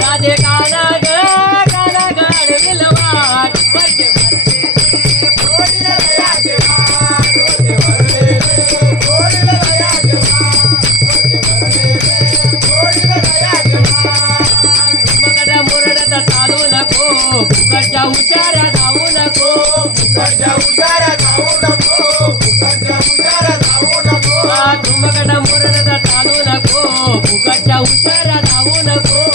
राधे काना गाडविलवाट वर्ष मुरडत चालू नको फुकटच्या हुशाऱ्या जाऊ नको फुकटच्या उजारा जाऊ नको फुकटच्या उजारा जाऊ नको तुमकडं मुरडत चालू नको फुकटच्या हुशाऱ्या जाऊ नको